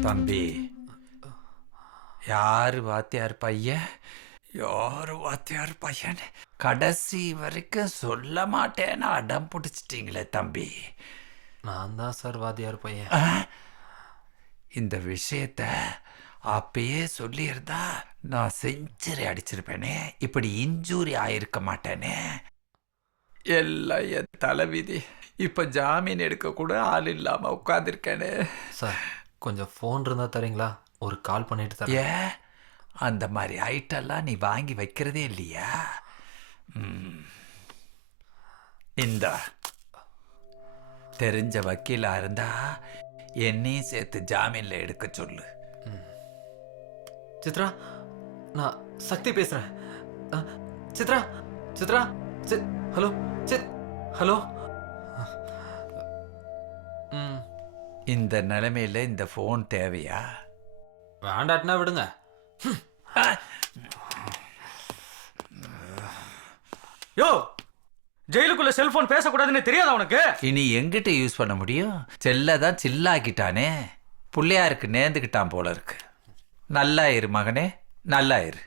தம்பி. யாரு வாத்தியார் பையன்? யாரு வாத்தியார் பையன்? கடைசி வரைக்கும் சொல்ல மாட்டேன்னு அடம் பிடிச்சிட்டீங்களே தம்பி. நான் தான் சார் வாத்தியார் பையன்? இந்த விஷயத்த அப்பயே சொல்லியிருந்தா நான் செஞ்சுரி அடிச்சிருப்பேனே. இப்படி இன்ஜூரி ஆயிருக்க மாட்டேனே. எல்லாம் என் தலைவிதி. இப்ப ஜாமீன் எடுக்க கூட ஆள் இல்லாம உட்காந்துருக்கேனே சார் கொஞ்சம் ஃபோன் இருந்தால் தரீங்களா? ஒரு கால் பண்ணிட்டு தரேன். ஏன் அந்த மாதிரி ஐட்டெல்லாம் நீ வாங்கி வைக்கிறதே இல்லையா? ம். இந்தா. தெரிஞ்ச வக்கீலா இருந்தா என்னையும் சேர்த்து ஜாமீன்ல எடுக்க சொல்லு. சித்ரா நான் சக்தி பேசுகிறேன் சித்ரா சித்ரா சித் ஹலோ சித் ஹலோ? இந்த நிலைமையில இந்த ஃபோன் தேவையா? வேண்டாட்டினா விடுங்க. யோ ஜெயிலுக்குள்ள செல்போன் பேசக்கூடாதுன்னு தெரியாதா உனக்கு? இனி எங்கிட்ட யூஸ் பண்ண முடியும்? செல்லதான் சில்லாக்கிட்டானே பிள்ளையாருக்கு நேர்ந்துக்கிட்டான் போல இருக்கு. நல்லா இரு மகனே நல்லா இரு.